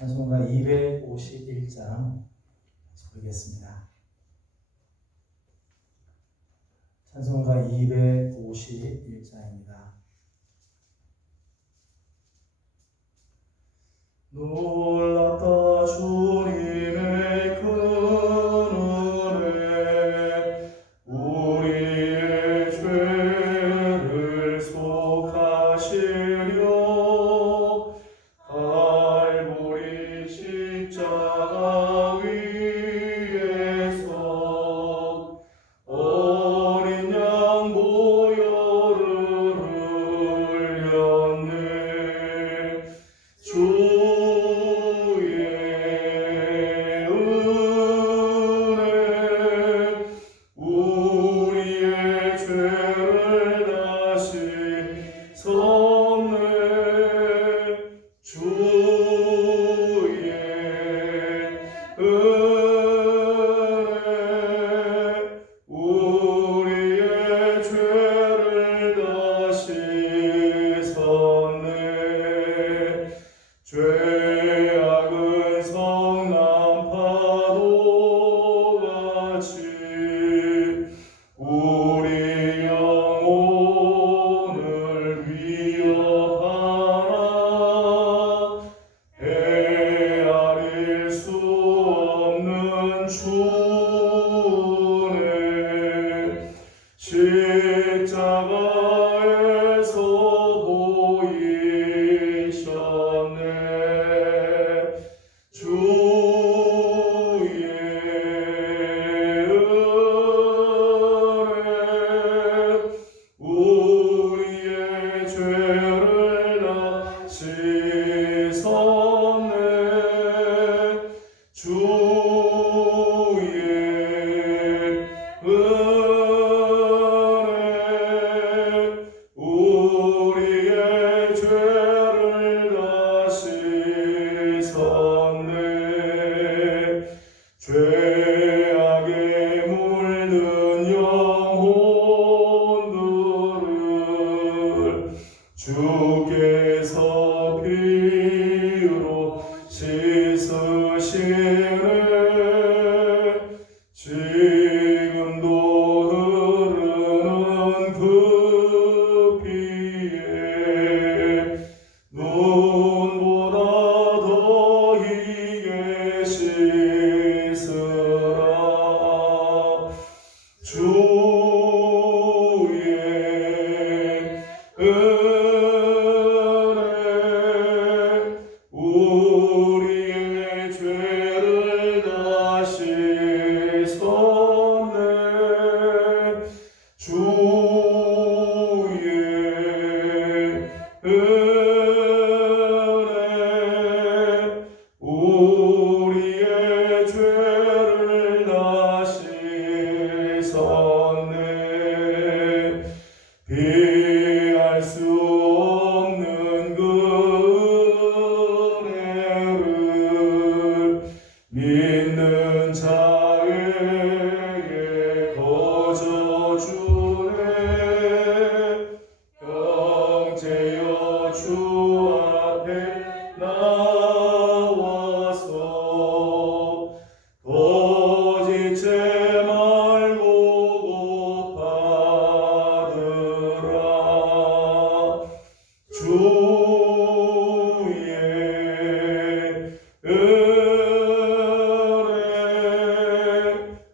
찬송가 251장 부르겠습니다. 찬송가 251장입니다. 놀랐다 주님의 큰 은혜, 우리의 죄를 속하시려 갈보리 십자가 위에서 어린 양 보혈을 흘렸네. 주의 은혜 우리의 죄를 다시 섰네. 주의 은혜 우리의 죄를 다시 섰네. 죄악은 성난 파도같이 우리 영혼을 위협하나 헤아릴 수 없는 주의 십자가에서 보이셨네. 주의 은혜 우리의 죄를 다시 섰네. 주의 은혜 우리의 죄를 다시 섰네. 죄악에 물든 영혼들을 주께서 피로 씻으시네. 지금도 흐르는 그 피에 눈보다 더히게 씻으라. 주의 은혜 우리의 죄를 다시 섰네. 주의 은혜 우리의 죄를 다시 섰네. 비할 수 없는 그 은혜를 믿는 자에게 거저 주네. 형제여 주 앞에 나와서 거짓죄 말고 곧 받으라. 주의 은혜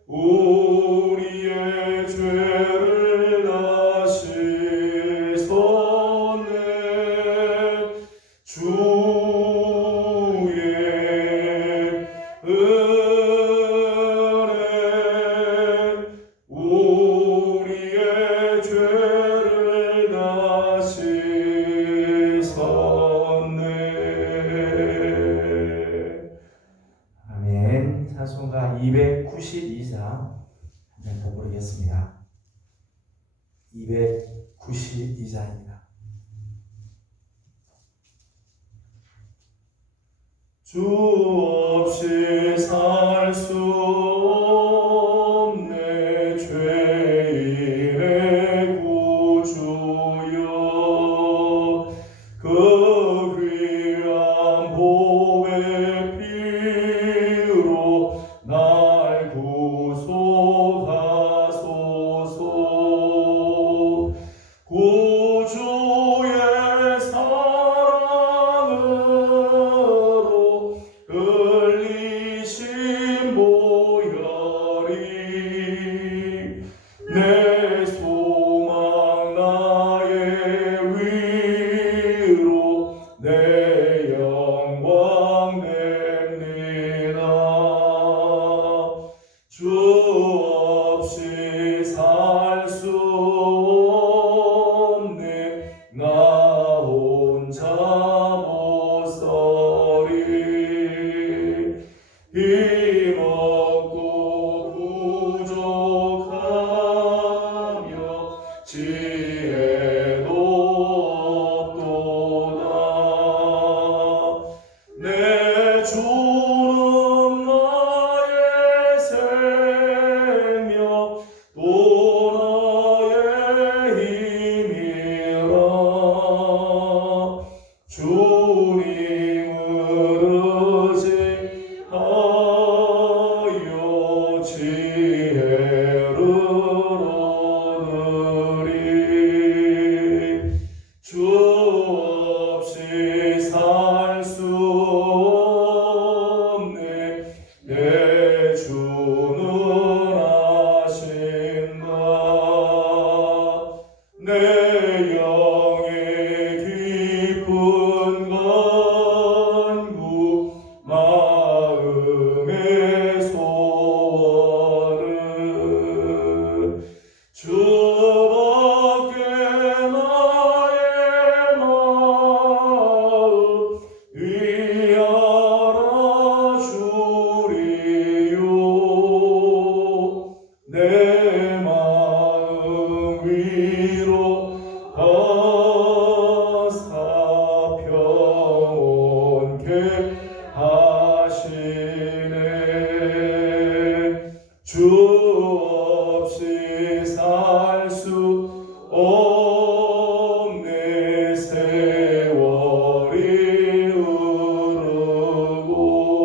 우리의 죄를 다시 섰네. 주의 은혜 우리의 죄를 다시 섰네. 아멘. 찬송가 292장 한번 더 부르겠습니다. 292장입니다. 주 없이 살 수 없네. 죄인의 구주여 그 귀한 복의 주 없이 살 수 없네 나 혼자 못 서리 힘없고 부족하며 지혜도 없도다 내 주는 나의 생명 또 나의 힘이라 주님을 의지하여 지혜를 얻으리 주 없이 살 수 없네 내 주는 아신다 내 영의 깊은 간구 마음의 소원을 주밖에 나의 마음 위하라 주리요 내 마음 위로 하사 평온케 하시네 주 없이 살 수 없네 세월이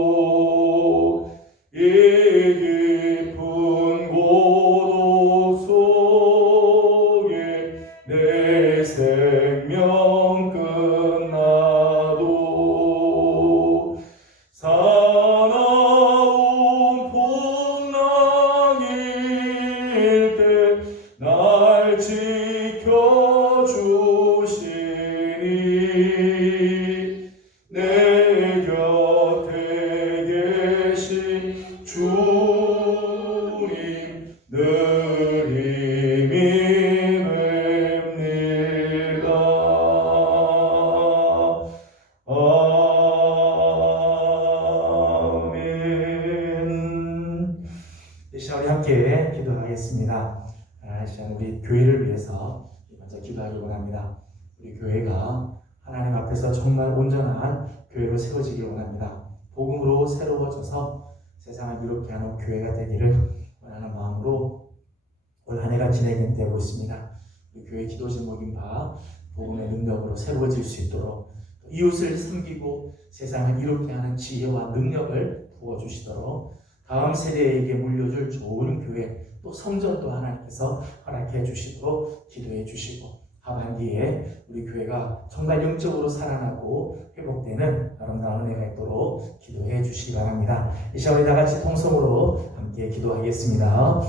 흐르고 이 깊은 고독 속에 내 생명 끝나도 사나운 풍랑일 때 날 지켜주시니 내 곁에 계신 주님 늘 힘이 됩니다. 아멘. 이 시간 우리 함께 기도하겠습니다. 이 시간 우리 교회를 위해서 먼저 기도하기 원합니다. 우리 교회가 하나님 앞에서 정말 온전한 교회로 세워지길 원합니다. 복음으로 새로워져서 세상을 이롭게 하는 교회가 되기를 원하는 마음으로 올 한 해가 진행되고 있습니다. 우리 교회 기도 제목인 바 복음의 능력으로 새로워질 수 있도록 이웃을 섬기고 세상을 이롭게 하는 지혜와 능력을 부어주시도록 다음 세대에게 물려줄 좋은 교회 또 성전도 하나님께서 허락해 주시도록 기도해 주시고 하반기에 우리 교회가 정말 영적으로 살아나고 회복되는 아름다운 은혜가 있도록 기도해 주시기 바랍니다. 이 시간 우리 다같이 통성으로 함께 기도하겠습니다.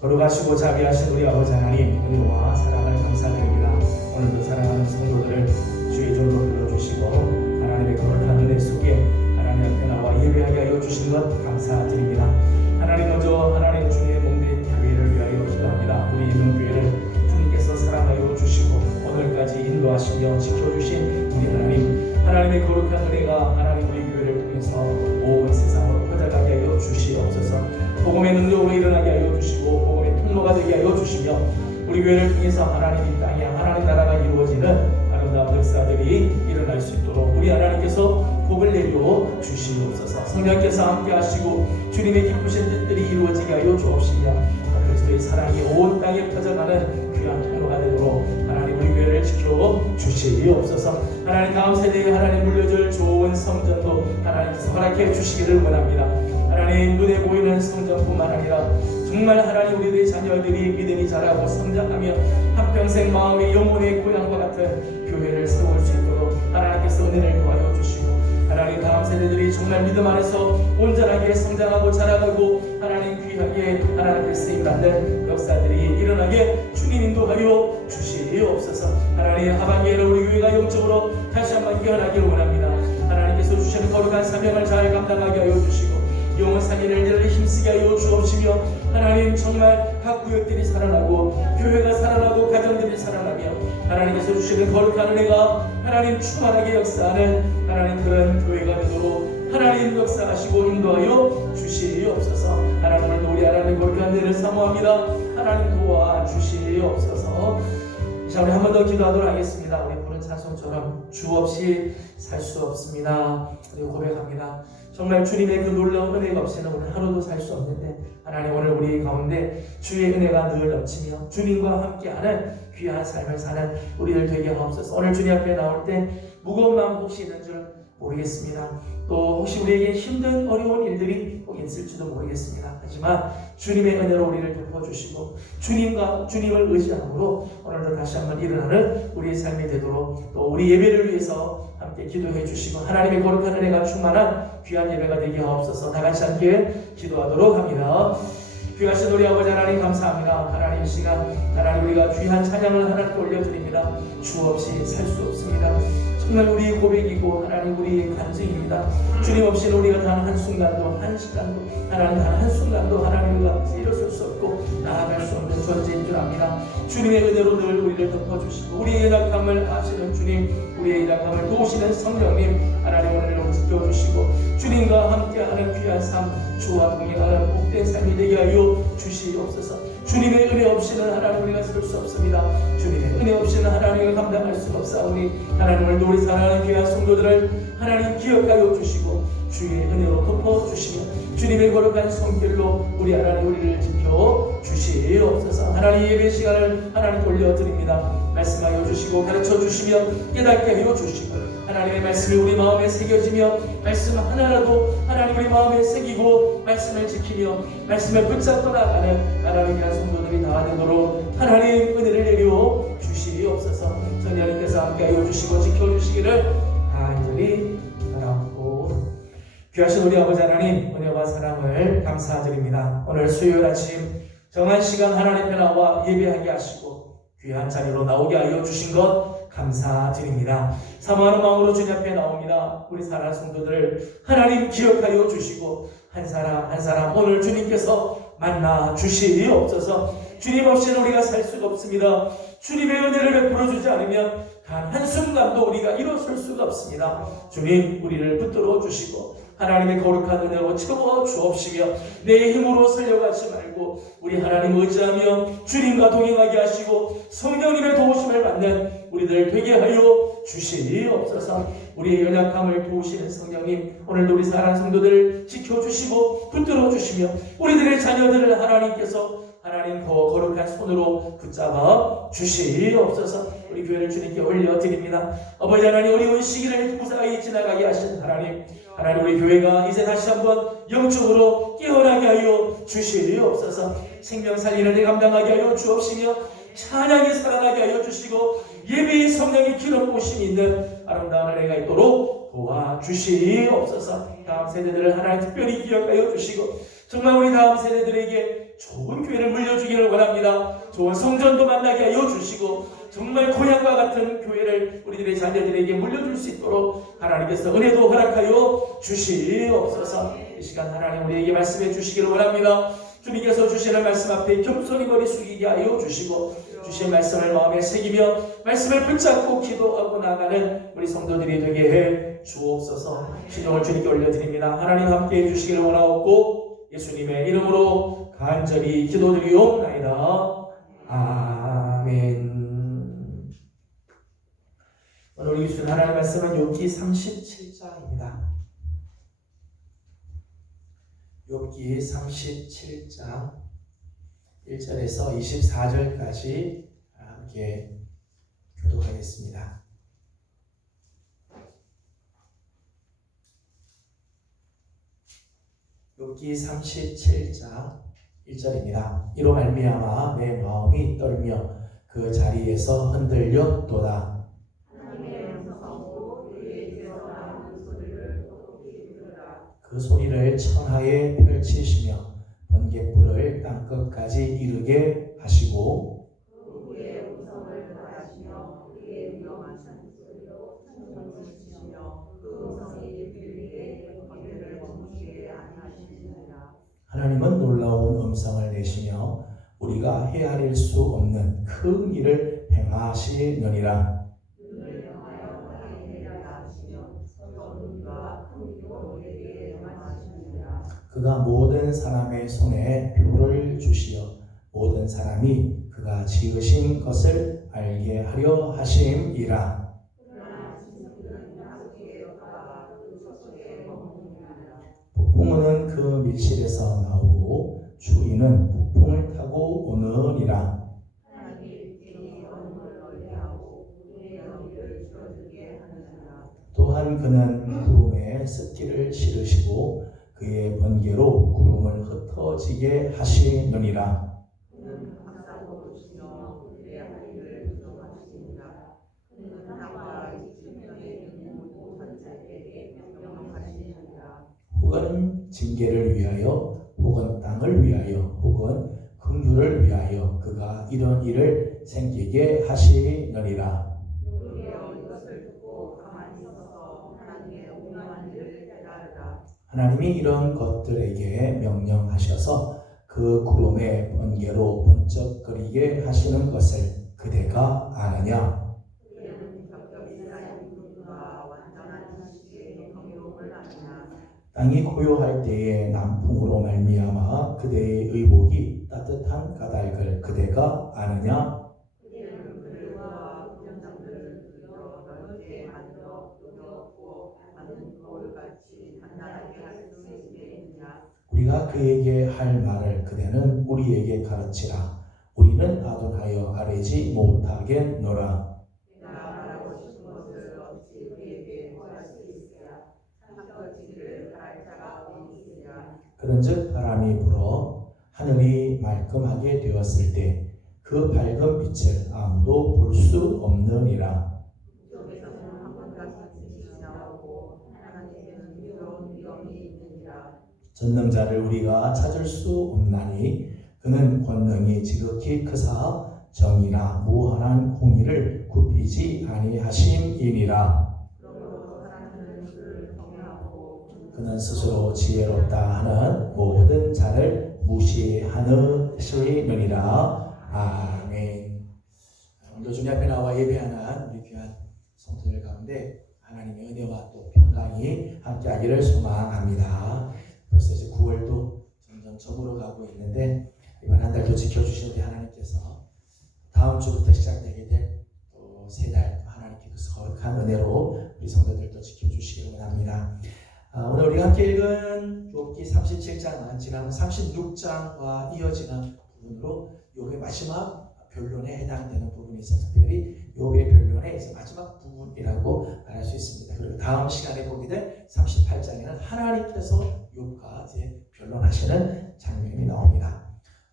거룩하시고 자비하신 우리 아버지 하나님 은혜와 사랑을 감사드립니다. 오늘도 사랑하는 성도들을 주의 종으로 불러주시고 하나님의 거룩한 은혜 속에 하나님 앞에 나와 예배하게 하여 주신 것 감사드립니다. 하나님 먼저 하나님 주님의 몸된 교회를 위하여 기도합니다. 우리 있는 교회를 주님께서 사랑하여 주시고 오늘까지 인도하시며 지켜주신 우리 하나님의 거룩한 은혜가 하나님 우리 교회를 통해서 온 세상으로 퍼져가게 하여 주시옵소서. 복음의 능력으로 일어나게 하여 주시고 복음의 통로가 되게 하여 주시며 우리 교회를 통해서 하나님 이 땅에 하나님 나라가 이루어지는 아름다운 역사들이 일어날 수 있도록 우리 하나님께서 복을 내려 주시옵소서. 성령께서 함께 하시고 주님의 기쁘신 뜻들이 이루어지게 하여 주옵시며 그리스도의 사랑이 온 땅에 퍼져가는 귀한 통로가 되도록 하나님 우리 교회를 지켜 주시옵소서. 하나님 다음 세대에 하나님 물려줄 좋은 성전도 하나님께서 허락해 주시기를 원합니다. 하나님 눈에 보이는 성전뿐만 아니라 정말 하나님 우리들의 자녀들이 믿음이 자라고 성장하며 한평생 마음의 영혼의 고향과 같은 교회를 세울 수 있도록 하나님께서 은혜를 도와줘 주시고 하나님 다음 세대들이 정말 믿음 안에서 온전하게 성장하고 자라가고 하나님 귀하게 하나님의 쓰임을 받는 역사들이 일어나게 주님 인도하여 주시옵소서. 하나님 하반기에는 우리 교회가 영적으로 다시 한번 깨어나기를 원합니다. 하나님께서 주시는 거룩한 사명을 잘 감당하게 하여 주시고 영혼 살리는 일을 힘쓰게 하여 주옵시며 하나님 정말 각 구역들이 살아나고 교회가 살아나고 가정들이 살아나며 하나님께서 주시는 거룩한 은혜가 하나님 충만하게 역사하는 하나님 그런 교회가 되도록 하나님 역사하시고 인도하여 주시옵소서. 하나님을 노래하는 거룩한 은혜를 사모합니다. 하나님 도와주시옵소서. 자, 우리 한 번 더 기도하도록 하겠습니다. 우리 부른 찬송처럼 주 없이 살 수 없습니다. 우리 고백합니다. 정말 주님의 그 놀라운 은혜가 없이는 오늘 하루도 살 수 없는데 하나님 오늘 우리 가운데 주의 은혜가 늘 넘치며 주님과 함께하는 귀한 삶을 사는 우리들 되게 하옵소서. 오늘 주님 앞에 나올 때 무거운 마음 혹시 있는 줄 모르겠습니다. 또 혹시 우리에게 힘든 어려운 일들이 꼭 있을지도 모르겠습니다. 하지만 주님의 은혜로 우리를 덮어주시고 주님을 의지함으로 오늘도 다시 한번 일어나는 우리의 삶이 되도록 또 우리 예배를 위해서 함께 기도해 주시고 하나님의 거룩한 은혜가 충만한 귀한 예배가 되게 하옵소서. 다 같이 함께 기도하도록 합니다. 귀하신 우리 아버지 하나님 감사합니다. 하나님 이 시간 하나님 우리가 귀한 찬양을 하나님께 올려드립니다. 주 없이 살 수 없습니다. 정말 우리의 고백이고 하나님 우리의 간증입니다. 주님 없이는 우리가 단 한순간도 한 시간도 하나님 단 한순간도 하나님과 일어설 수 없고 나아갈 수 없는 존재인 줄 압니다. 주님의 은혜로 늘 우리를 덮어주시고 우리의 연약함을 아시는 주님, 우리의 연약함을 도우시는 성령님 하나님 오늘을 지켜주시고 주님과 함께하는 귀한 삶, 주와 동행하는 복된 삶이 되게 하여 주시옵소서. 주님의 은혜 없이는 하나님 우리가 설 수 없습니다. 주님의 은혜 없이는 하나님을 감당할 수가 없사오니 하나님을 우리 사랑하는 귀한 성도들을 하나님 기억하여 주시고 주의 은혜로 덮어주시며 주님의 거룩한 손길로 우리 하나님 우리를 지켜 주시옵소서. 하나님 예배 시간을 하나님 올려드립니다. 말씀하여 주시고 가르쳐 주시며 깨닫게 하여 주시고 하나님의 말씀이 우리 마음에 새겨지며 말씀 하나라도 하나님 우리 마음에 새기고 말씀을 지키며 말씀을 붙잡고 나가는 하나님의 한 성도들이 다 되도록 하나님 은혜를 내려 주시옵소서. 성령님께서 함께하여 주시고 지켜주시기를 간절히 바라옵고 귀하신 우리 아버지 하나님 은혜와 사랑을 감사드립니다. 오늘 수요일 아침 정한 시간 하나님 앞에 나와 예배하게 하시고 귀한 자리로 나오게 하여 주신 것 감사드립니다. 사모하는 마음으로 주님 앞에 나옵니다. 우리 사랑하는 성도들 하나님 기억하여 주시고 한 사람 한 사람 오늘 주님께서 만나 주시옵소서. 주님 없이는 우리가 살 수가 없습니다. 주님의 은혜를 베풀어 주지 않으면 단 한순간도 우리가 일어설 수가 없습니다. 주님 우리를 붙들어 주시고 하나님의 거룩한 은혜로 채워 주옵시며 내 힘으로 살려가지 말고 우리 하나님 의지하며 주님과 동행하게 하시고 성령님의 도우심을 받는 우리들 되게 하여 주시옵소서. 우리의 연약함을 도우시는 성령님 오늘도 우리 사랑하는 성도들을 지켜주시고 붙들어 주시며 우리들의 자녀들을 하나님께서 하나님 거룩한 손으로 붙잡아 주시옵소서. 우리 교회를 주님께 올려드립니다. 아버지 하나님 어려운 시기를 무사히 지나가게 하신 하나님 우리 교회가 이제 다시 한번 영적으로 깨어나게 하여 주시옵소서. 생명 살리는 데 감당하게 하여 주옵시며 찬양이 살아나게 하여 주시고 예배의 성령의 기름 부으심이 있는 아름다운 은혜가 있도록 도와주시옵소서. 다음 세대들을 하나님 특별히 기억하여 주시고 정말 우리 다음 세대들에게 좋은 교회를 물려주기를 원합니다. 좋은 성전도 만나게 하여 주시고 정말 고향과 같은 교회를 우리들의 자녀들에게 물려줄 수 있도록 하나님께서 은혜도 허락하여 주시옵소서. 이 시간 하나님 우리에게 말씀해 주시기를 원합니다. 주님께서 주시는 말씀 앞에 겸손히 머리 숙이게 하여 주시고 주신 말씀을 마음에 새기며 말씀을 붙잡고 기도하고 나가는 우리 성도들이 되게 해 주옵소서. 신령을 주님께 올려드립니다. 하나님 함께해 주시기를 원하옵고 예수님의 이름으로 간절히 기도드리옵나이다. 아멘. 오늘 우리 주신 하나님의 말씀은 욥기 37장입니다. 욥기 37장 1절에서 24절까지 함께 교독하겠습니다. 욥기 37장 1절입니다. 이로 말미암아 내 마음이 떨며 그 자리에서 흔들렸도다. 그 소리를 천하에 펼치시며 번갯불을 땅끝까지 이르게 하시고 그 위에 음성을 더하시며 그의 위험한 소리로 천둥을 치시며 그 음성이 들리게 번개를 멈추게 아니하시며 음성을 내시며 우리가 헤아릴 수 없는 큰 일을 행하시느니라. 눈을 향하여 땅에 내려다보시며 천군과 큰 기도 우리에게 명하시느니라. 그가 모든 사람의 손에 표를 주시어 모든 사람이 그가 지으신 것을 알게 하려 하심이라. 그러나 짐승들은 나무에 올라가 그 속에 머무르느니라. 폭풍우는 그 밀실에서 나오고 추위는 폭풍을 타고 오느니라. 하나님이 이 얼음을 멀리하고 우리의 너비를 줄어들게 하느니라. 또한 그는 구름에 습기를 실으시고 그의 번개로 구름을 흩어지게 하시느니라. 그는 감싸고 주시며 우리의 할 일을 조정하시니라. 그는 땅과 이 주변에 있는 모든 자에게 명령하시느니라. 혹은 징계를 위하여 혹은 땅을 위하여 혹은 긍휼을 위하여 그가 이런 일을 생기게 하시느니라. 우리여 이것을 듣고 가만히 서서 하나님의 오명한 일을 깨달으라. 하나님이 이런 것들에게 명령하셔서 그 구름의 번개로 번쩍거리게 하시는 것을 그대가 아느냐? 그는 겹겹이 쌓인 구름과 완전한 지식의 경이로움을 아느냐. 땅이 고요할 때에 남풍으로 말미암아 그대의 의복이 따뜻한 까닭을 그대가 아느냐? 그대는 그들과 부정장들을 들여 넓게 만들어 녹였고 많은 거울같이 단단하게 할 수 있느냐. 우리가 그에게 할 말을 그대는 우리에게 가르치라. 우리는 아둔하여 아뢰지 못하겠노라. 내가 말하고 싶은 것을 어찌 우리에게 구할 수 있으랴. 삼켜지기를 바랄 자가 어디 있으랴. 그런즉 바람이 불어 하늘이 말끔하게 되었을 때 그 밝은 빛을 아무도 볼 수 없느니라. 쪽에서는 한번 같은 빛이 나오고 하나님께는 위로운 위엄이 있느니라. 전능자를 우리가 찾을 수 없나니 그는 권능이 지극히 크사 정의나 무한한 공의를 굽히지 아니하심이니라. 그러므로 사람들은 그를 경외하고 그는 스스로 지혜롭다 하는 모든 자를 무시하느시느니라. 아멘. 오늘 주님 앞에 나와 예배하는 우리 귀한 성도들 가운데 하나님의 은혜와 또 평강이 함께하기를 소망합니다. 벌써 이제 9월도 점점 저물어 가고 있는데 이번 한 달도 지켜주신 우리 하나님께서 다음 주부터 시작되게 될 또 세 달 하나님께 그 거룩한 은혜로 우리 성도들도 지켜주시기를 원합니다. 오늘 우리가 함께 읽은 욥기 37장은 지난 36장과 이어지는 부분으로 욥의 마지막 변론에 해당되는 부분이 있어서 특별히 욥의 변론의 이제 마지막 부분이라고 말할 수 있습니다. 그리고 다음 시간에 보게 될 38장에는 하나님께서 욥과 이제 변론하시는 장면이 나옵니다.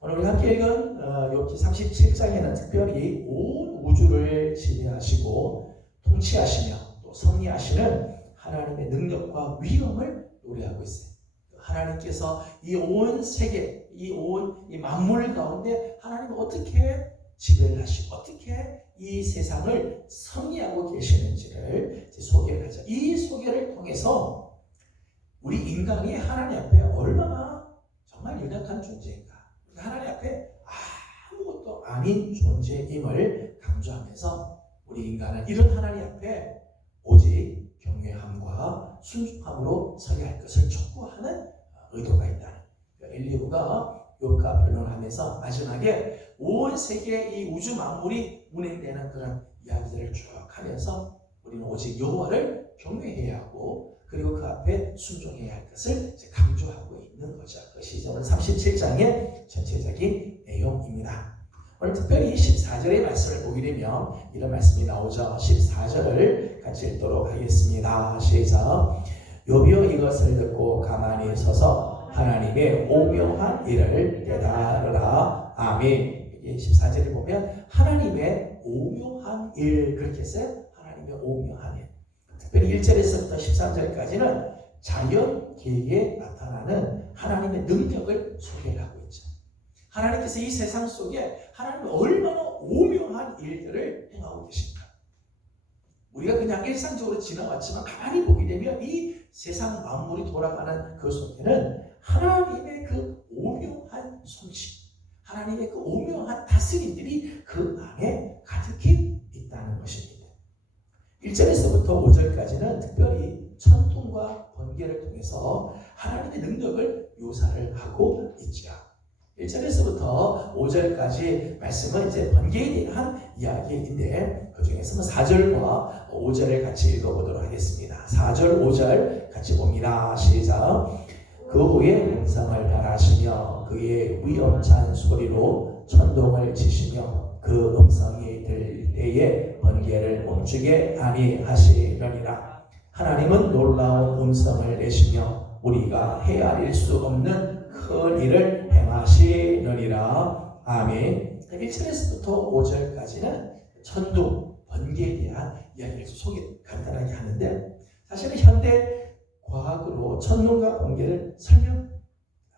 오늘 우리 함께 읽은 욥기 37장에는 특별히 온 우주를 지배하시고 통치하시며 또 섭리하시는 하나님의 능력과 위엄을 노래하고 있어요. 하나님께서 이 온 세계, 이 만물 가운데 하나님은 어떻게 지배를 하시고 어떻게 이 세상을 섭리하고 계시는지를 소개를 하죠. 이 소개를 통해서 우리 인간이 하나님 앞에 얼마나 정말 연약한 존재인가, 하나님 앞에 아무것도 아닌 존재임을 강조하면서 우리 인간은 이런 하나님 앞에 오직 경외함과 순종함으로 서야 할 것을 촉구하는 의도가 있다는 엘리후가 욥과 변론하면서 마지막에 온 세계 이 우주 만물이 운행되는 그런 이야기들을 쭉 하면서 우리는 오직 여호와를 경외해야 하고 그리고 그 앞에 순종해야 할 것을 강조하고 있는 거죠. 그것이 오늘 37장의 전체적인 내용입니다. 오늘 특별히 14절의 말씀을 보게 되면 이런 말씀이 나오죠. 14절을 같이 읽도록 하겠습니다. 시작. 욥이여 이것을 듣고 가만히 서서 하나님의 오묘한 일을 깨달으라. 아멘. 14절에 보면 하나님의 오묘한 일 그렇게 했어요. 하나님의 오묘한 일. 특별히 1절에서부터 13절까지는 자연 계획에 나타나는 하나님의 능력을 소개를 하고 있죠. 하나님께서 이 세상 속에 하나님이 얼마나 오묘한 일들을 행하고 계신가. 우리가 그냥 일상적으로 지나왔지만 가만히 보게 되면 이 세상 만물이 돌아가는 그 속에는 하나님의 그 오묘한 솜씨, 하나님의 그 오묘한 다스림들이 그 안에 가득히 있다는 것입니다. 1절에서부터 5절까지는 특별히 천둥과 번개를 통해서 하나님의 능력을 묘사를 하고 있죠. 1절에서부터 5절까지 말씀은 이제 번개에 대한 이야기인데 그 중에서 4절과 5절을 같이 읽어보도록 하겠습니다. 4절, 5절 같이 봅니다. 시작. 그 후에 음성을 발하시며 그의 위엄찬 소리로 천둥을 치시며 그 음성이 들 때에 번개를 멈추게 아니하시려니라. 하나님은 놀라운 음성을 내시며 우리가 헤아릴 수 없는 큰 일을 행하시느니라. 아멘. 1절에서부터 5절까지는 천둥, 번개에 대한 이야기를 소개 간단하게 하는데 사실은 현대 과학으로 천둥과 번개를 설명할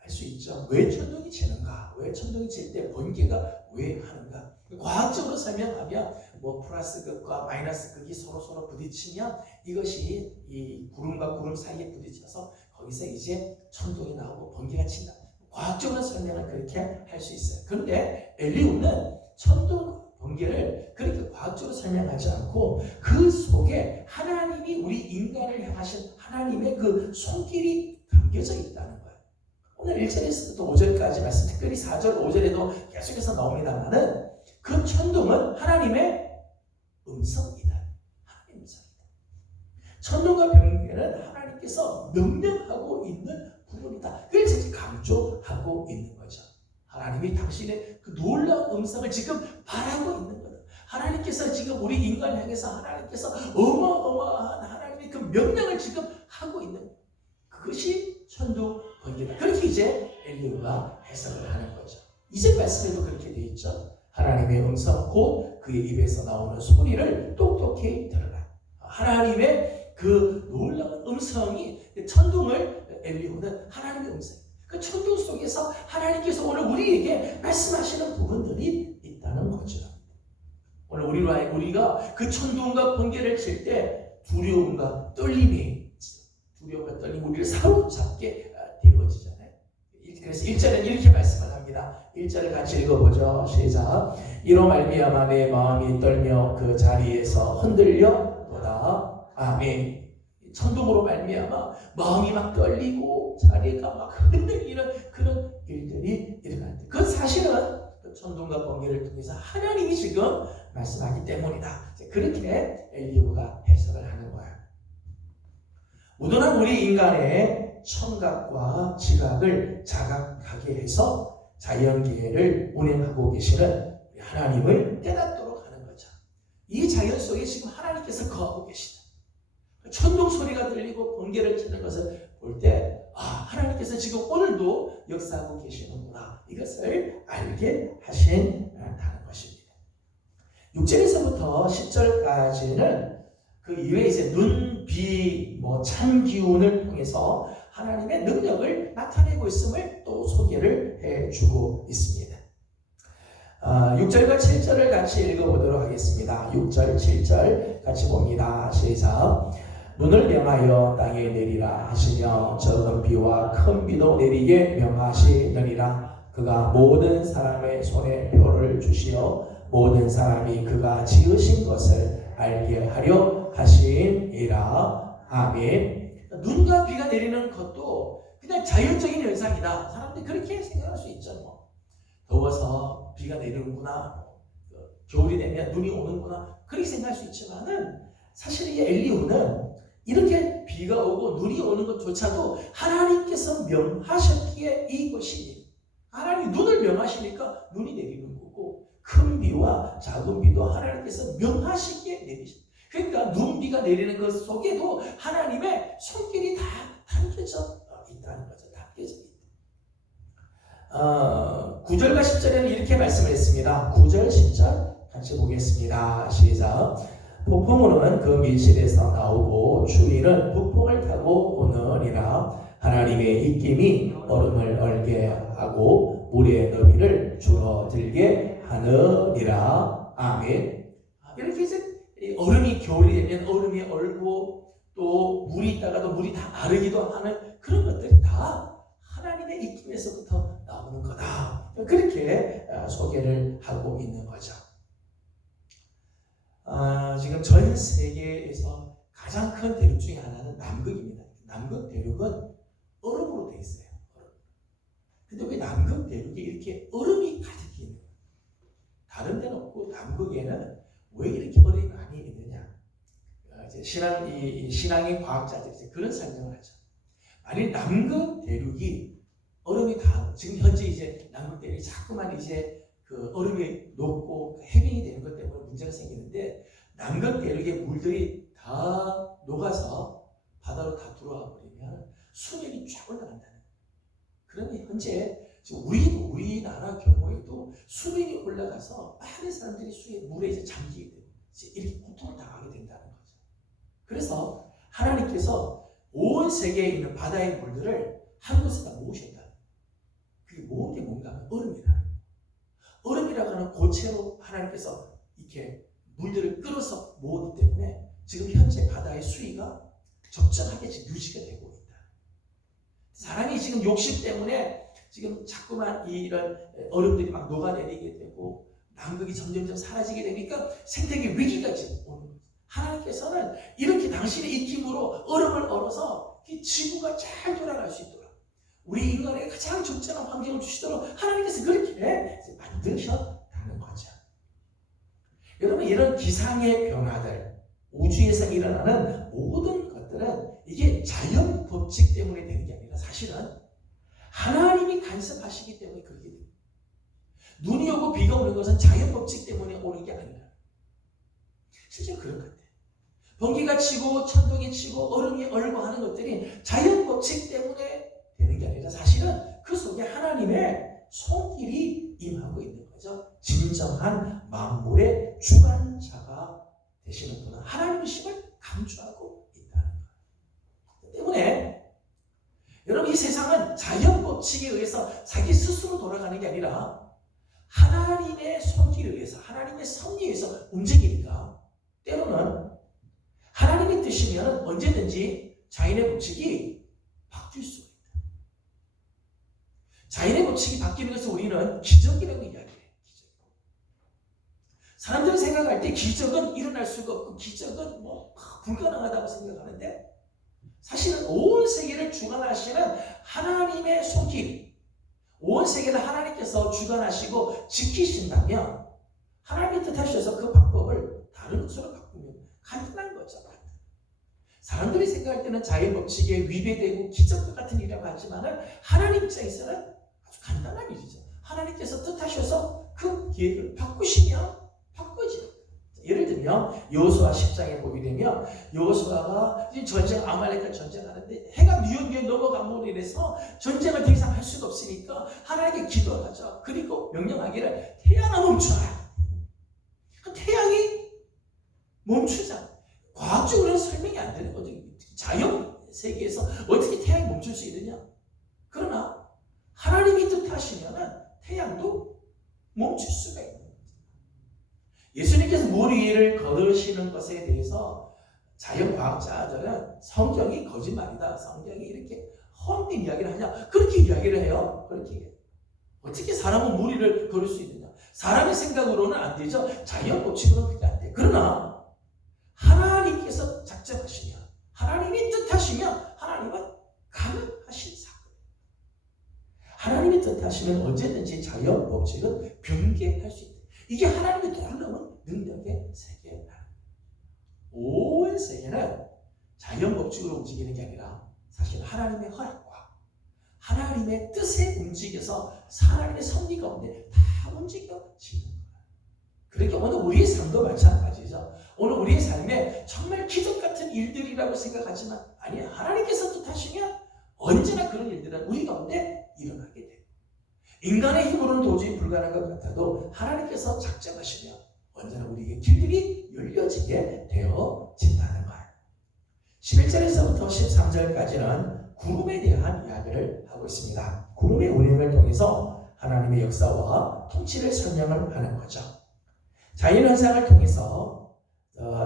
수 있죠. 왜 천둥이 치는가? 왜 천둥이 칠 때 번개가 왜 하는가? 과학적으로 설명하면 뭐 플러스 극과 마이너스 극이 서로 부딪히면 이것이 이 구름과 구름 사이에 부딪혀서 거기서 이제 천둥이 나오고 번개가 친다. 과학적으로 설명을 그렇게 할 수 있어요. 그런데 엘리후는 천둥, 번개를 그렇게 과학적으로 설명하지 않고 그 속에 하나님이 우리 인간을 향하신 하나님의 그 손길이 담겨져 있다는 거예요. 오늘 1절에서부터 5절까지 말씀, 특별히 4절, 5절에도 계속해서 나옵니다만은 그 천둥은 하나님의 음성이다. 하나님의 음성이다. 천둥과 번개는 하나님께서 명령하고 있는 부분이다. 그걸 지금 강조하고 있는 거죠. 하나님이 당신의 그 놀라운 음성을 지금 바라고 있는 거예요. 하나님께서 지금 우리 인간을 향해서 하나님께서 어마어마한 하나님의 그 명령을 지금 하고 있는 거예요. 그것이 천둥, 번개다. 그렇게 이제 엘리후가 해석을 하는 거죠. 이제 말씀에도 그렇게 되어 있죠. 하나님의 음성 곧 그의 입에서 나오는 소리를 똑똑히 들으라. 하나님의 그 놀라운 음성이 천둥을 엘리후는 하나님의 음성. 그 천둥 속에서 하나님께서 오늘 우리에게 말씀하시는 부분들이 있다는 거죠. 오늘 우리가 그 천둥과 번개를 칠 때 두려움과 떨림이 우리를 사로잡게 되어지잖아요. 그래서 1절은 이렇게 말씀을 합니다. 1절을 같이 읽어보죠. 시작. 이로 말미암아 내 마음이 떨며 그 자리에서 흔들려도다. 아멘. 천둥으로 말미암아 마음이 막 떨리고 자리가 막 흔들리는 그런 일들이 일어날 때, 그건 사실은 그 천둥과 번개를 통해서 하나님이 지금 말씀하기 때문이다. 그렇게 엘리후가 해석을 하는 거예요. 무던한 우리 인간의 청각과 지각을 자각하게 해서 자연계를 운행하고 계시는 하나님을 깨닫도록 하는 거죠. 이 자연 속에 지금 하나님께서 거하고 계시다. 천둥 소리가 들리고 번개를 치는 것을 볼 때 하나님께서 지금 오늘도 역사하고 계시는구나. 이것을 알게 하신다는 것입니다. 6절에서부터 10절까지는 그 이외에 이제 눈, 비, 찬 기운을 통해서 하나님의 능력을 나타내고 있음을 또 소개를 해주고 있습니다. 6절과 7절을 같이 읽어보도록 하겠습니다. 6절, 7절 같이 봅니다. 시작. 눈을 명하여 땅에 내리라 하시며 적은 비와 큰 비도 내리게 명하시느니라. 그가 모든 사람의 손에 표를 주시어 모든 사람이 그가 지으신 것을 알게 하려 하시니라. 아멘. 눈과 비가 내리는 것도 그냥 자연적인 현상이다. 사람들이 그렇게 생각할 수 있죠. 더워서 비가 내리는구나, 겨울이 되면 눈이 오는구나, 그렇게 생각할 수 있지만은 사실 이 엘리후는 이렇게 비가 오고 눈이 오는 것조차도 하나님께서 명하셨기에 이것이, 하나님 눈을 명하시니까 눈이 내리는 거고, 큰 비와 작은 비도 하나님께서 명하시기에 내리십니다. 그러니까 눈비가 내리는 것 속에도 하나님의 손길이 다 담겨져 있다는 거죠. 담겨져 있다. 9절과 10절에는 이렇게 말씀을 했습니다. 9절, 10절 같이 보겠습니다. 시작. 폭풍우는 그 밀실에서 나오고 추위는 북풍을 타고 오느니라. 하나님의 입김이 얼음을 얼게 하고 물의 너비를 줄어들게 하느니라. 아멘. 이렇게 이제 얼음이 겨울이 되면 얼음이 얼고 또 물이 있다가도 물이 다 마르기도 하는 그런 것들이 다 하나님의 입김에서부터 나오는 거다. 그렇게 소개를 하고 있는 거죠. 지금 전 세계에서 가장 큰 대륙 중에 하나는 남극입니다. 남극 대륙은 얼음으로 되어 있어요. 근데 왜 남극 대륙에 이렇게 얼음이 가득 있는 거예요? 다른 데는 없고 남극에는 왜 이렇게 얼음이 많이 있느냐? 이제 신앙의 과학자들이 그런 설명을 하죠. 만일 남극 대륙이 얼음이 다 지금 현재 이제 남극 대륙이 자꾸만 이제 그 얼음이 녹고 해빙이 되는 것 때문에 문제가 생기는데 남극 대륙의 물들이 다 녹아서 바다로 다 들어와 버리면 수면이 쫙 올라간다는 거예요. 그러면 현재 지금 우리나라 경우에도 수면이 올라가서 많은 사람들이 물에 이제 잠기게 되고 이제 이렇게 고통을 당하게 된다는 거죠. 그래서 하나님께서 온 세계에 있는 바다의 물들을 한 곳에다 모으셨다. 그게 모은 게 뭔가 하면 얼음이라는 거예요. 얼음이라고 하는 고체로 하나님께서 이렇게 물들을 끌어서 모으기 때문에 지금 현재 바다의 수위가 적절하게 지금 유지가 되고 있다. 사람이 지금 욕심 때문에 지금 자꾸만 이런 얼음들이 막 녹아내리게 되고 남극이 점점점 사라지게 되니까 생태계 위기가 지금 오는 거죠. 하나님께서는 이렇게 당신의 익힘으로 얼음을 얼어서 이 지구가 잘 돌아갈 수 있도록 우리 인간에게 가장 적절한 환경을 주시도록 하나님께서 그렇게 만드셨다는 거죠. 여러분, 이런 기상의 변화들, 우주에서 일어나는 모든 것들은 이게 자연 법칙 때문에 되는 게 아니라 사실은 하나님이 간섭하시기 때문에 그렇게 됩니다. 눈이 오고 비가 오는 것은 자연 법칙 때문에 오는 게 아니라 실제로 그런 것 같아요. 번개가 치고 천둥이 치고 얼음이 얼고 하는 것들이 자연 법칙 때문에 되는 게 아니라 사실은 그 속에 하나님의 손길이 임하고 있는 거죠. 진정한 만물의 주관자가 되시는 분은 하나님이심을 강조하고 있다는 거예요. 때문에 여러분, 이 세상은 자연 법칙에 의해서 자기 스스로 돌아가는 게 아니라 하나님의 손길에 의해서 하나님의 섭리에 의해서 움직이니까 때로는 하나님의 뜻이면 언제든지 자연의 법칙이 바뀔 수가 있다. 자연의 법칙이 바뀌는 것을 우리는 기적이라고 이야기해요. 기적. 사람들이 생각할 때 기적은 일어날 수가 없고 기적은 불가능하다고 생각하는데 사실은 온 세계를 주관하시는 하나님의 손길, 온 세계를 하나님께서 주관하시고 지키신다면 하나님의 뜻하셔서 그 방법을 다른 것으로 바꾸면 간단한 거죠. 사람들이 생각할 때는 자연 법칙에 위배되고 기적과 같은 일이라고 하지만 하나님 입장에서는 아주 간단한 일이죠. 하나님께서 뜻하셔서 그 계획을 바꾸시면 바꿔지는 거예요. 예를 들면 여호수아 10장에 보게 되면 여호수아가 전쟁 아말렉과 전쟁하는데 해가 뉘엿뉘엿 넘어감으로 인해서 전쟁을 더 이상 할 수가 없으니까 하나님께 기도하죠. 그리고 명령하기를 태양아 멈춰라. 그 태양이 멈추자. 과학적으로는 설명이 안 되는 거죠. 자연 세계에서 어떻게 태양이 멈출 수 있느냐? 그러나 하나님이 뜻하시면 태양도 멈출 수가 있는 거죠. 예수님께서 물 위를 걸으시는 것에 대해서 자연 과학자들은 성경이 거짓말이다. 성경이 이렇게 헛된 이야기를 하냐? 그렇게 이야기를 해요. 그렇게. 어떻게 사람은 물 위를 걸을 수 있느냐? 사람의 생각으로는 안 되죠. 자연 법칙으로는 그게 안 돼. 그러나 하나님께서 작정하시면, 하나님이 뜻하시면 하나님은 가능하신 사건. 하나님이 뜻하시면 언제든지 자연 법칙은 변개할 수 있다. 이게 하나님의 놀라운 능력의 세계라는 거예요. 온 세계는 자연 법칙으로 움직이는 게 아니라 사실 하나님의 허락과 하나님의 뜻에 움직여서 하나님의 섭리 가운데 다 움직여지는 거예요. 그러니까 오늘 우리의 삶도 마찬가지죠. 오늘 우리의 삶에 정말 기적 같은 일들이라고 생각하지만 아니야. 하나님께서 뜻하시면 언제나 그런 일들은 우리 가운데 일어나게 돼요. 인간의 힘으로는 도저히 불가능한 것 같아도 하나님께서 작정하시면 언제나 우리에게 길들이 열려지게 되어진다는 거예요. 11절에서부터 13절까지는 구름에 대한 이야기를 하고 있습니다. 구름의 운행을 통해서 하나님의 역사와 통치를 설명을 하는 거죠. 자연현상을 통해서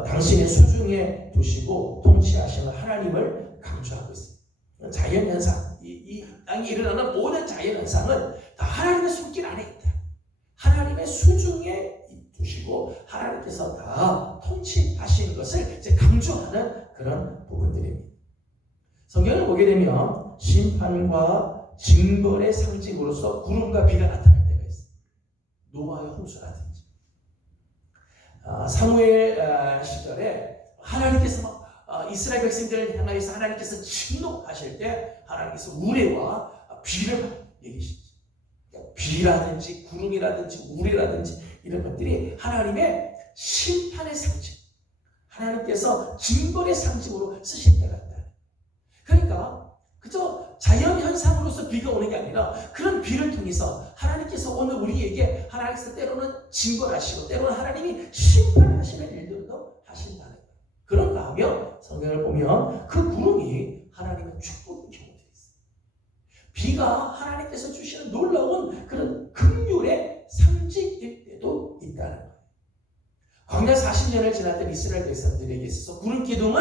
당신의 수중에 두시고 통치하시는 하나님을 강조하고 있습니다. 자연현상, 이 땅에 일어나는 모든 자연현상은 다 하나님의 손길 안에 있다. 하나님의 수중에 두시고 하나님께서 다 통치하시는 것을 이제 강조하는 그런 부분들입니다. 성경을 보게 되면 심판과 징벌의 상징으로서 구름과 비가 나타날 때가 있어요. 노아의 홍수라든지 사무엘 시절에 하나님께서 이스라엘 백성들을 향하여서 하나님께서 진노하실 때 하나님께서 우레와 비를 내리시죠. 비라든지 구름이라든지 우레라든지 이런 것들이 하나님의 심판의 상징, 하나님께서 징벌의 상징으로 쓰실 때가 있다. 그러니까 그저 자연 현상으로서 비가 오는 게 아니라 그런 비를 통해서 하나님께서 오늘 우리에게 하나님께서 때로는 징벌하시고 때로는 하나님이 심판하시는 일들도 하신다는 거예요. 그런가 하면 성경을 보면 그 구름이 하나님의 축복인 경우도 있어요. 비가 하나님께서 주시는 놀라운 그런 긍휼의 상징일 때도 있다는 거예요. 광야 40년을 지났던 이스라엘 백성들에게 있어서 구름 기둥은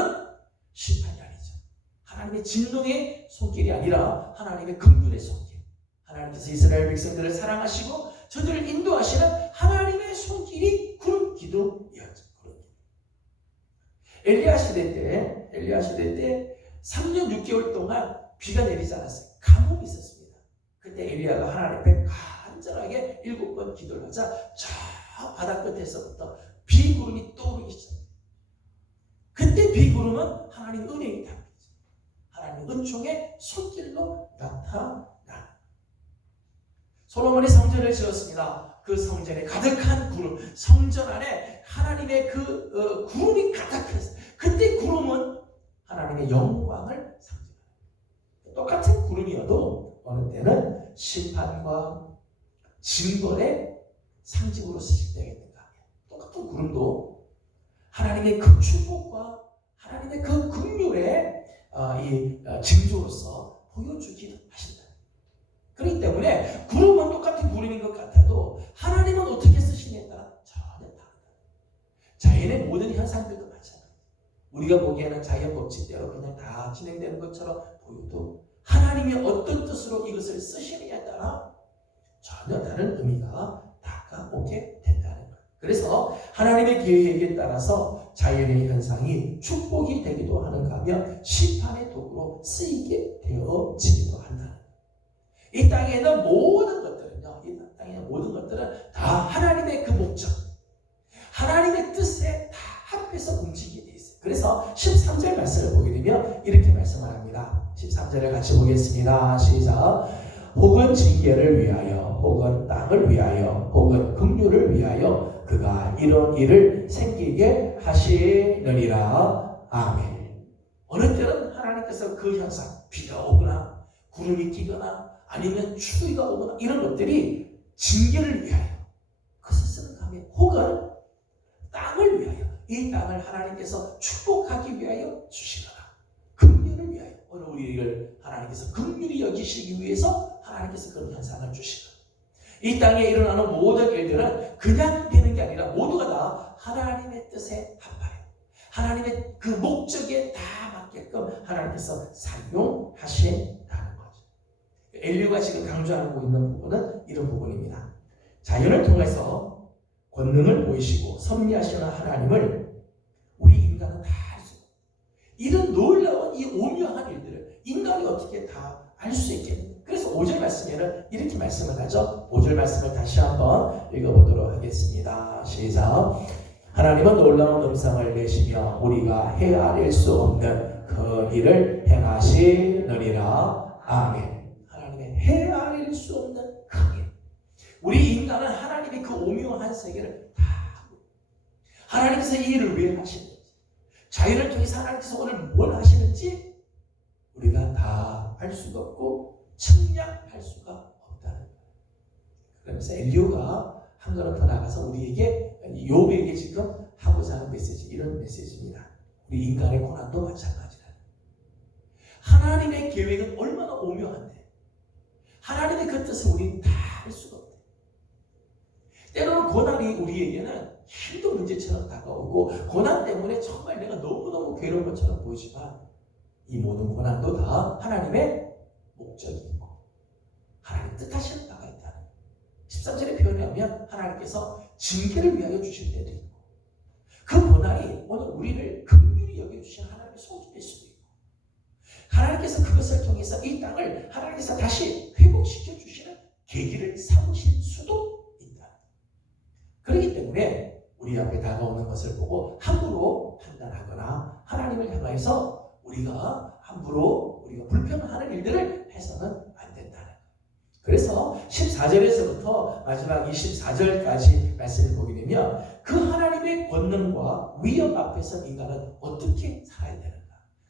심판이 아니죠. 하나님의 진노의 손길이 아니라 하나님의 긍휼의 손길. 하나님께서 이스라엘 백성들을 사랑하시고 저들을 인도하시는 하나님의 손길이 구름 기둥이었죠. 엘리야 시대 때 3년 6개월 동안 비가 내리지 않았어요. 가뭄이 있었습니다. 그때 엘리야가 하나님 앞에 간절하게 7번 기도를 하자 저 바다 끝에서부터 비구름이 떠오르기 시작합니다. 그때 비구름은 하나님의 은혜의 답이죠. 하나님의 은총의 손길로 나타나. 솔로몬이 성전을 지었습니다. 그 성전에 가득한 구름, 성전 안에 하나님의 그 구름이 가득했어요. 그때 구름은 하나님의 영광을 상징합니다. 똑같은 구름이어도 어느 때는 심판과 징벌의 상징으로 쓰실 때가 있는가 하면 똑같은 구름도 하나님의 그 축복과 하나님의 그 긍휼의 징조로서 보여주기도 하신다. 그렇기 때문에 구름은 똑같은 구름인 것 같아도 하나님은 어떻게 쓰시냐에 따라 전혀 다르다. 자연의 모든 현상들도 마찬가지다. 우리가 보기에는 자연 법칙대로 그냥 다 진행되는 것처럼 보여도 하나님이 어떤 뜻으로 이것을 쓰시느냐에 따라 전혀 다른 의미가 다가오게 된다는 거예요. 그래서 하나님의 계획에 따라서 자연의 현상이 축복이 되기도 하는가 하면 심판의 도구로 쓰이게 되어지기도 한다는 거예요. 이 땅에 있는 모든 것들은요, 이 땅에 있는 모든 것들은 다 하나님의 그 목적, 하나님의 뜻에 다 합해서 움직이게 되어 있어요. 그래서 13절 말씀을 보게 되면 이렇게 말씀을 합니다. 13절을 같이 보겠습니다. 시작. 혹은 징계를 위하여, 혹은 땅을 위하여, 혹은 긍휼을 위하여 그가 이런 일을 생기게 하시느니라. 아멘. 어느 때는 하나님께서 그 현상, 비가 오거나 구름이 끼거나 아니면 추위가 오거나 이런 것들이 징계를 위하여 그것을 쓰는 가면 혹은 땅을 위하여 이 땅을 하나님께서 축복하기 위하여 주시거나 긍휼을 위하여 오늘 우리를 하나님께서 긍휼히 여기시기 위해서 하나님께서 그런 현상을 주시거나 이 땅에 일어나는 모든 일들은 그냥 되는 게 아니라 모두가 다 하나님의 뜻에 합하여 하나님의 그 목적에 다 맞게끔 하나님께서 사용하신다는 거죠. 엘리야가 지금 강조하고 있는 부분은 이런 부분입니다. 자연을 통해서 권능을 보이시고 섭리하시는 하나님을 우리 인간은 다 알 수 없어요. 이런 놀라운 이 오묘한 일들을 인간이 어떻게 다 알 수 있겠는가? 그래서 5절 말씀에는 이렇게 말씀을 하죠. 5절 말씀을 다시 한번 읽어보도록 하겠습니다. 시작. 하나님은 놀라운 음성을 내시며 우리가 헤아릴 수 없는 그 일을 행하시느니라. 아멘. 하나님의 헤아릴 수 없는 그 일. 우리 인간은 하나님의 그 오묘한 세계를 다 하나님께서 이 일을 왜 하시는지 자연을 통해서 하나님께서 오늘 뭘 하시는지 우리가 다 알 수가 없고 측량할 수가 없다는 거예요. 그러면서 엘리야가 한 걸음 더 나가서 우리에게 욥에게 지금 하고자 하는 메시지, 이런 메시지입니다. 우리 인간의 고난도 마찬가지다. 하나님의 계획은 얼마나 오묘한데 하나님의 그 뜻을 우리는 다 알 수가 없대. 때로는 고난이 우리에게는 힘든 문제처럼 다가오고 고난 때문에 정말 내가 너무너무 괴로운 것처럼 보이지만 이 모든 고난도 다 하나님의 목적이 있고 하나님 뜻하시는 바가 있다는 13절에 표현하면 하나님께서 징계를 위하여 주실 때도 있고 그 고난이 오늘 우리를 긍휼히 여겨주신 하나님의 소중일 수도 있고 하나님께서 그것을 통해서 이 땅을 하나님께서 다시 회복시켜 주시는 계기를 삼으실 수도 있다. 그렇기 때문에 우리 앞에 다가오는 것을 보고 함부로 판단하거나 하나님을 향하여서 우리가 함부로 우리가 불평하는 일들을 해서는 안 된다는 거예요. 그래서 14절에서부터 마지막 24절까지 말씀을 보게 되면 그 하나님의 권능과 위협 앞에서 인간은 어떻게 살아야 되는가?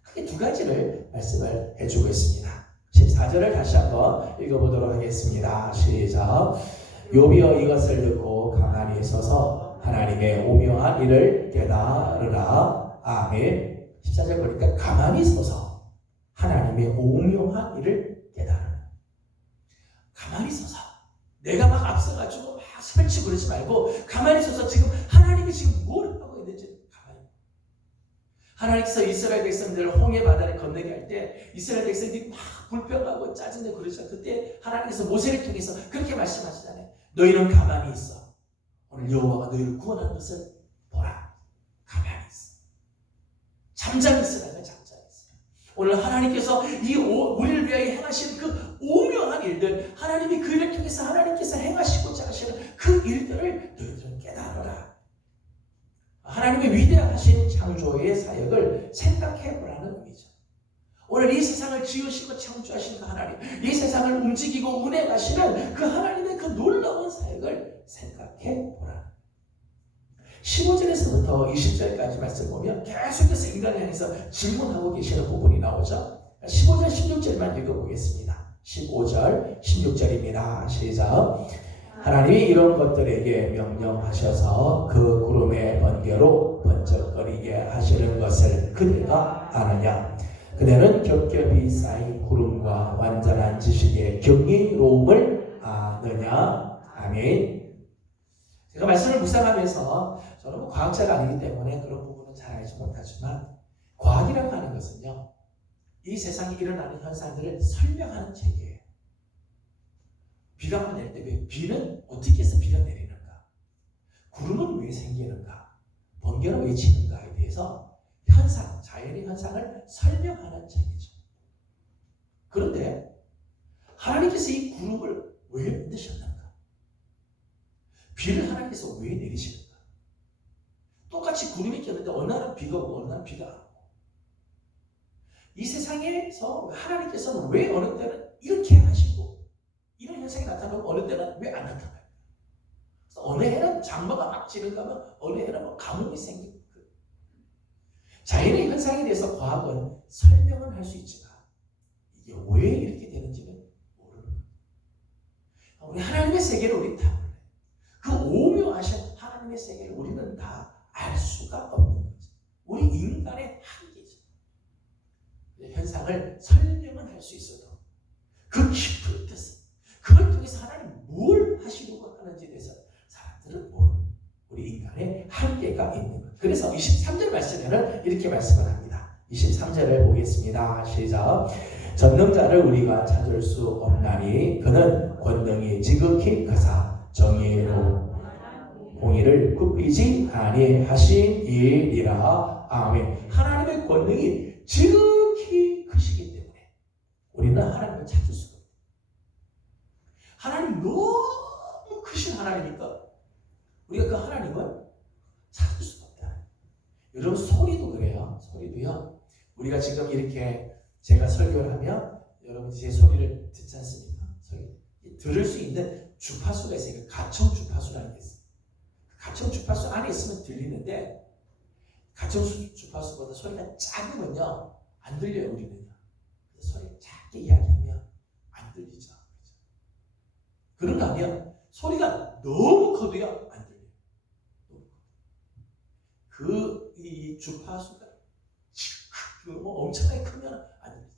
크게 두 가지를 말씀을 해주고 있습니다. 14절을 다시 한번 읽어보도록 하겠습니다. 시작. 욥이여 이것을 듣고 가만히 서서 하나님의 오묘한 일을 깨달으라. 아멘. 14절 보니까 가만히 서서 하나님의 오묘한 일을 깨달으라. 가만히 서서 내가 막 앞서가지고 막 설치고 그러지 말고 가만히 서서 지금 하나님이 지금 뭘 하고 있는지 가만히. 하나님께서 이스라엘 백성들을 홍해 바다를 건너게 할 때 이스라엘 백성들이 막 불평하고 짜증내고 그러죠. 그때 하나님께서 모세를 통해서 그렇게 말씀하시잖아요. 너희는 가만히 있어. 오늘 여호와가 너희를 구원하는 것을 보라. 가만히 있어. 잠잠히 있으라면 잠잠히 있어. 오늘 하나님께서 우리를 위하여 행하신 그 오묘한 일들, 하나님이 그 일을 통해서 하나님께서 행하시고자 하시는 그 일들을 너희들은 깨달아라. 하나님의 위대하신 창조의 사역을 생각해보라는 의미죠. 오늘 이 세상을 지으시고 창조하신 그 하나님, 이 세상을 움직이고 운행하시는 그 하나님의 그 놀라운 사역을 생각해보라. 15절에서부터 20절까지 말씀 보면 계속해서 인간을 향해서 질문하고 계시는 부분이 나오죠. 15절, 16절만 읽어보겠습니다. 15절, 16절입니다. 시작. 하나님이 이런 것들에게 명령하셔서 그 구름의 번개로 번쩍거리게 하시는 것을 그대가 아느냐? 그대는 겹겹이 쌓인 구름과 완전한 지식의 경이로움을 아느냐? 아멘. 제가 말씀을 묵상하면서 저는 과학자가 아니기 때문에 그런 부분은 잘 알지 못하지만 과학이라고 하는 것은요, 이 세상에 일어나는 현상들을 설명하는 책이에요. 비가 낼 때 비는 어떻게 해서 비가 내리는가? 구름은 왜 생기는가? 번개는 왜 치는가에 대해서 현상, 자연의 현상을 설명하는 책이죠. 그런데 하나님께서 이 구름을 왜 만드셨는가? 비를 하나님께서 왜 내리시는가? 똑같이 구름이 꼈는데 어느 날은 비가 오고 어느 날은 비가 안 오고. 이 세상에서 하나님께서는 왜 어느 때는 이렇게 하시고 이런 현상이 나타나고 어느 때는 왜 안 나타나요? 그래서 어느 해는 장마가 막 지는가 하면 어느 해는 뭐 가뭄이 생기고. 자연의 현상에 대해서 과학은 설명은 할 수 있지만 이게 왜 이렇게 되는지는 모르는 거예요. 우리 하나님의 세계를 우리 다 몰라요. 그 오묘하신 하나님의 세계를 우리는 다 알 수가 없는 거죠. 우리 인간의 한계죠. 현상을 설명은 할 수 있어도 그 깊은 뜻은 그걸 통해서 하나님 뭘 하시려고 하는지에 대해서 사람들은 모르는 우리 인간의 한계가 있는 거예요. 그래서 23절 말씀에는 이렇게 말씀을 합니다. 23절을 보겠습니다. 시작. 전능자를 우리가 찾을 수 없나니 그는 권능이 지극히 크사 정의로 공의를 굽히지 아니하시니라. 아멘. 하나님의 권능이 지극히 크시기 때문에 우리는 하나님을 찾을 수가 없어요. 하나님 너무 크신 하나님이니까 우리가 그 하나님을 찾을 수가 없다. 여러분 소리도 그래요. 소리도요. 우리가 지금 이렇게 제가 설교를 하면 여러분이 제 소리를 듣지 않습니까? 들을 수 있는 주파수가 있어요. 가청 주파수라는 게 있어요. 가청 주파수 안에 있으면 들리는데 가청 주파수보다 소리가 작으면요 안 들려요. 우리는요. 소리 작게 이야기하면 안 들리죠. 그런가 하면 소리가 너무 커도요 안 들려요. 이 주파수가 엄청나게 크면 안 들려요.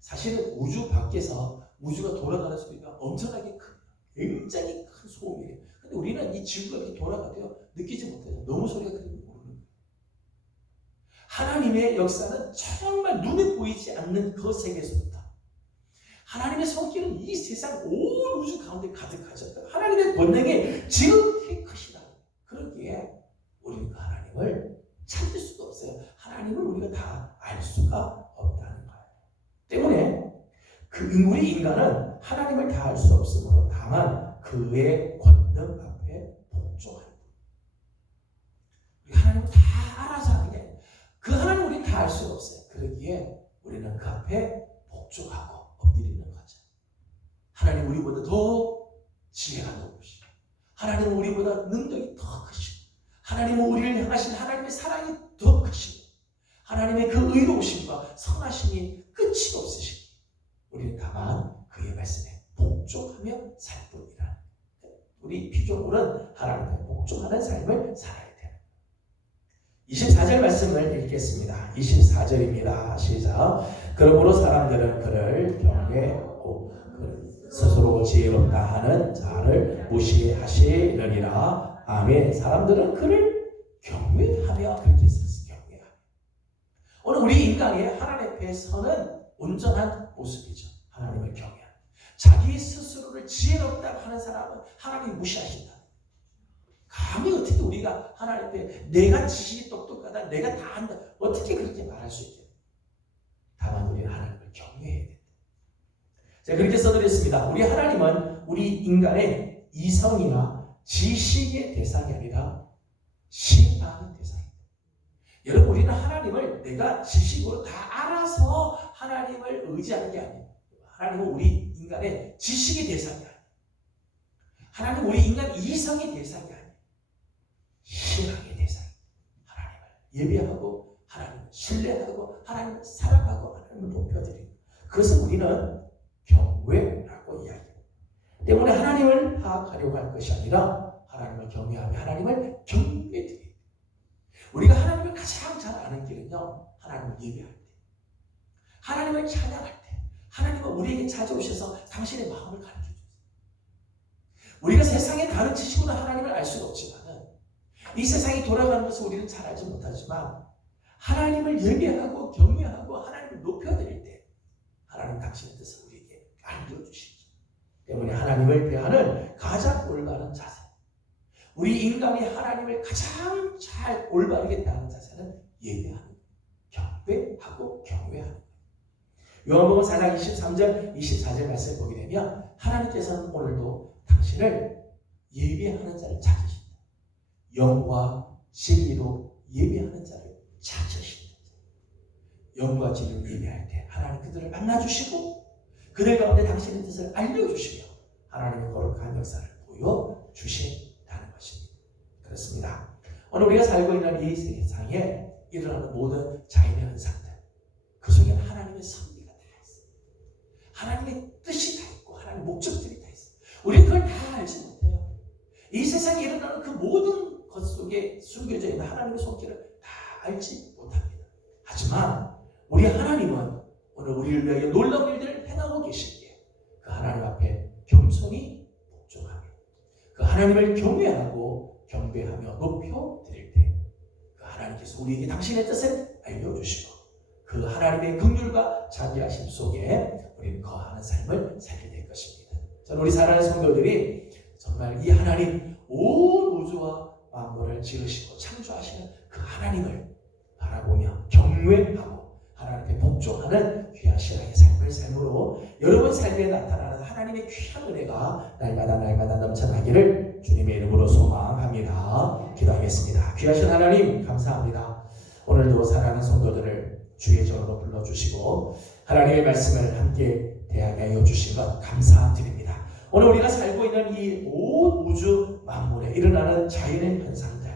사실은 우주 밖에서 우주가 돌아가는 소리가 엄청나게 큰, 굉장히 큰 소음이에요. 근데 우리는 이 지구가 이렇게 돌아가도요 느끼지 못해요. 너무 소리가 크게 모르는 거예요. 하나님의 역사는 정말 눈에 보이지 않는 그 세계에서부터 하나님의 손길은 이 세상 온 우주 가운데 가득하셨다. 하나님의 권능이 지극히 크시다. 그러기에 우리는 그 하나님을 찾을 수가 없어요. 하나님을 우리가 다 알 수가 없다는 거예요. 때문에 우리 인간은 하나님을 다 알 수 없으므로 다만 그의 권능 앞에 복종하는 거예요. 하나님을 다 알아서 하는 게 아니에요. 그 하나님 우리는 다 알 수가 없어요. 그러기에 우리는 그 앞에 복종하고 엎드리는 거죠. 하나님 우리보다 더 지혜가 높으시고, 하나님은 우리보다 능력이 더 크시고, 하나님은 우리를 향하신 하나님의 사랑이 더 크시고, 하나님의 그 의로우심과 선하심이 끝이 없으시고, 우리는 다만 그의 말씀에 복종하며 살 뿐이라. 우리 피조물은 하나님께 복종하는 삶을 살아야 돼요. 24절 말씀을 읽겠습니다. 24절입니다. 시작. 그러므로 사람들은 그를 경외하고 스스로 지혜롭다 하는 자를 무시하시느니라. 아멘. 사람들은 그를 경외하며, 그렇게 썼어요. 경외하며. 오늘 우리 인간의 하나님 앞에 서는 온전한 모습이죠. 하나님을 경외하며. 자기 스스로를 지혜롭다고 하는 사람은 하나님 무시하신다. 감히 어떻게 우리가 하나님 앞에 내가 지식이 똑똑하다, 내가 다 한다, 어떻게 그렇게 말할 수 있겠어요? 다만 우리는 하나님을 경외해야 된다. 제가 그렇게 써드렸습니다. 우리 하나님은 우리 인간의 이성이나 지식의 대상이 아니라 신앙의 대상입니다. 여러분, 우리는 하나님을 내가 지식으로 다 알아서 하나님을 의지하는 게 아니에요. 하나님은 우리 인간의 지식의 대상이 아니에요. 하나님은 우리 인간 이성의 대상이 아니에요. 신앙의 대상입니다. 하나님을 예배하고, 하나님을 신뢰하고, 하나님을 사랑하고, 하나님을 높여드리는, 그것을 우리는 경외라고 이야기합니다. 때문에 하나님을 파악하려고 할 것이 아니라 하나님을 경외하며 하나님을 경배드립니다. 우리가 하나님을 가장 잘 아는 길은요, 하나님을 예배할 때, 하나님을 찬양할 때, 하나님은 우리에게 찾아오셔서 당신의 마음을 가르쳐주세요. 우리가 세상의 다른 지식으로 하나님을 알 수는 없지만, 이 세상이 돌아가는 것을 우리는 잘 알지 못하지만, 하나님을 예배하고 경외하고 하나님을 높여드릴 때 하나님 당신의 뜻을 우리에게 알려주시죠. 때문에 하나님을 대하는 가장 올바른 자세, 우리 인간이 하나님을 가장 잘 올바르게 대하는 자세는 예배하는, 경배하고 경외하는 거예요. 요한복음 4장 23절 24절 말씀을 보게 되면 하나님께서는 오늘도 당신을 예배하는 자를 찾으신다. 영과 진리로 예배하는 자를 찾으신다. 영과 진리로 예배할 때 하나님 그들을 만나주시고, 그들 가운데 당신의 뜻을 알려주시며 하나님의 거룩한 역사를 보여주신다는 것입니다. 그렇습니다. 오늘 우리가 살고 있는 이 세상에 일어나는 모든 자연의 현상들, 그 속에는 하나님의 섭리가 다 있어요. 하나님의 뜻이 다 있고 하나님의 목적들이 다 있어요. 우리는 그걸 다 알지 못해요. 이 세상에 일어나는 그 모든 것 속에 숨겨져 있는 하나님의 손길을 다 알지 못합니다. 하지만 우리 하나님은 오늘 우리를 위하여 놀라운 일들을 행하고 계시기에 그 하나님 앞에 겸손히 복종하며, 그 하나님을 경외하고 경배하며 높여드릴 때 그 하나님께서 우리에게 당신의 뜻을 알려주시고, 그 하나님의 긍휼과 자비하심 속에 우리는 거하는 삶을 살게 될 것입니다. 저는 우리 사랑하는 성도들이 정말 이 하나님, 온 우주와 만물을 지으시고 창조하시는 그 하나님을 바라보며 경외하고 하나님께 복종하는 귀한 신앙의 삶을 삶으로 여러분 삶에 나타나는 하나님의 귀한 은혜가 날마다 넘쳐나기를 주님의 이름으로 소망합니다. 기도하겠습니다. 귀하신 하나님, 감사합니다. 오늘도 사랑하는 성도들을 주의 전으로 불러주시고 하나님의 말씀을 함께 대하게 하여 주신 것 감사드립니다. 오늘 우리가 살고 있는 이 온 우주 만물에 일어나는 자연의 현상들,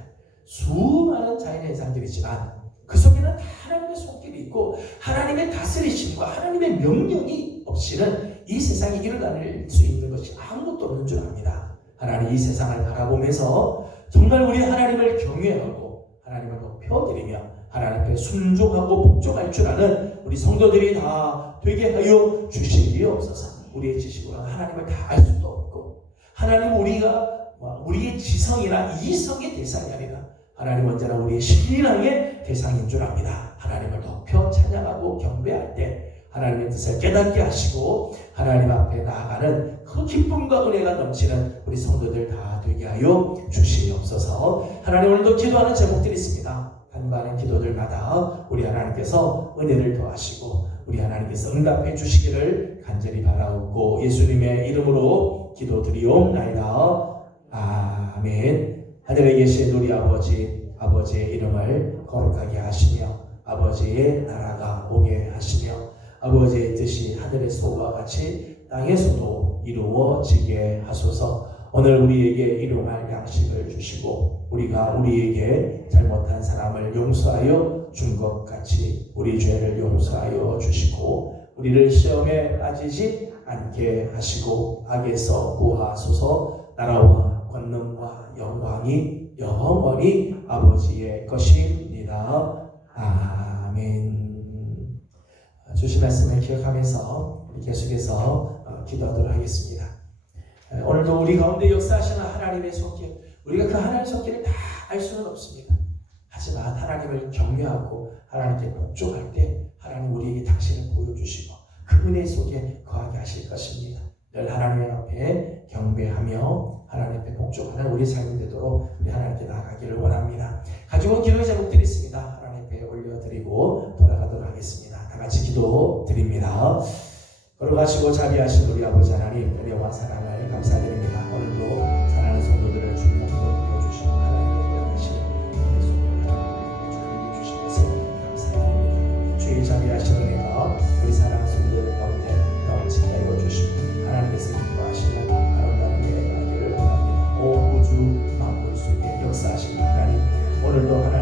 수많은 자연의 현상들이지만 그 속에는 하나님의 손길이 있고 하나님의 다스리심과 하나님의 명령이 없이는 이 세상에 일어날 수 있는 것이 아무것도 없는 줄 압니다. 하나님, 이 세상을 바라보면서 정말 우리 하나님을 경외하고 하나님을 높여드리며 하나님께 순종하고 복종할 줄 아는 우리 성도들이 다 되게 하여 주시옵소서. 우리의 지식으로 하나님을 다 알 수도 없고, 하나님 우리의 지성이나 이성의 대상이 아니라 하나님 언제나 우리의 신앙의 대상인 줄 압니다. 하나님을 높여 찬양하고 경배할 때 하나님의 뜻을 깨닫게 하시고 하나님 앞에 나아가는 그 기쁨과 은혜가 넘치는 우리 성도들 다 되게 하여 주시옵소서. 하나님, 오늘도 기도하는 제목들이 있습니다. 간과하는 기도들마다 우리 하나님께서 은혜를 더하시고 우리 하나님께서 응답해 주시기를 간절히 바라옵고 예수님의 이름으로 기도드리옵나이다. 아멘. 하늘에 계신 우리 아버지, 아버지의 이름을 거룩하게 하시며 아버지의 나라가 오게 하시며 아버지의 뜻이 하늘에서와 같이 땅에서도 이루어지게 하소서. 오늘 우리에게 일용할 양식을 주시고 우리가 우리에게 잘못한 사람을 용서하여 준 것 같이 우리 죄를 용서하여 주시고 우리를 시험에 빠지지 않게 하시고 악에서 구하소서. 나라와 권능과 영광이 영원히 아버지의 것입니다. 아멘. 주신 말씀을 기억하면서 우리 계속해서 기도하도록 하겠습니다. 오늘도 우리 가운데 역사하시는 하나님의 손길, 우리가 그 하나님의 손길을 다 알 수는 없습니다. 하지만 하나님을 경외하고 하나님께 복종할 때 하나님 우리에게 당신을 보여주시고 그 은혜 속에 거하게 하실 것입니다. 늘 하나님 앞에 경배하며 하나님 앞에 복종하는 우리 삶이 되도록 우리 하나님께 나아가기를 원합니다. 가지고 온 기도의 제목들이 있습니다. 하나님 앞에 올려드리고 돌아가도록 하겠습니다. 다 같이 기도 드립니다. 걸어가시고 자비하신 우리 아버지 하나님, 은혜와 사랑을 감사드립니다. 오늘도 사랑하는 성도들을 주님 앞으로 불러주시고 하나님의 보여주신 주님이 주신 것을 감사드립니다. 주의 자비하신 은혜가 우리 사랑하는 성도들 가운데 넘치게 하여 주시고 하나님께서 기뻐하시는 아름다운 은혜가 되기를 원합니다. 오 우주 만물 속에 역사하신 하나님, 오늘도 하나님